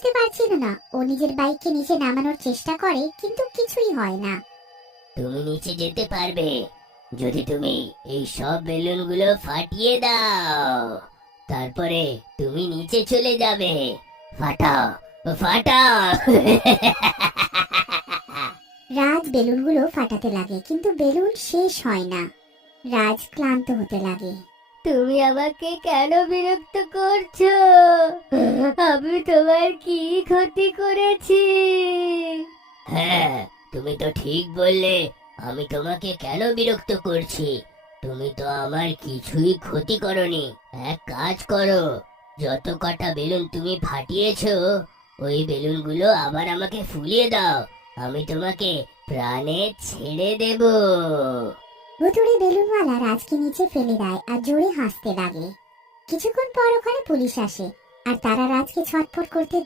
বুঝতে পারছিল না। ও নিজের বাইককে নিচে নামানোর চেষ্টা করে, কিন্তু কিছুই হয় না। তুমি নিচে যেতে পারবে যদি তুমি এই সব বেলুনগুলো ফাটিয়ে দাও। তারপরে তুমি নিচে চলে যাবে। ফাটাও, ফাটাও। রাজ বেলুনগুলো ফাটাতে লাগে, কিন্তু বেলুন শেষ হয় না। রাজ ক্লান্ত হতে লাগে। তুমি আমাকে কেন বিরক্ত করছো? আমি তোমার কি ক্ষতি করেছি? হ্যাঁ, তুমি তো ঠিক বললে। আমি তোমাকে কেন বিরক্ত করছি? তুমি তো আমার কিছুই ক্ষতি করনি। এক কাজ করো, যত কটা বেলুন তুমি ফাটিয়েছো ওই বেলুনগুলো আবার আমাকে ফুলিয়ে দাও। আমি তোমাকে প্রাণে ছেড়ে দেব। ভুতুড়ে বেলুনওয়ালা রাজকে নিচে ফেলে দেয় আর জোরে হাসতে লাগে। কিছুক্ষণ পর ওখানে পুলিশ আসে, আর তারা রাজকে ছটফট করতে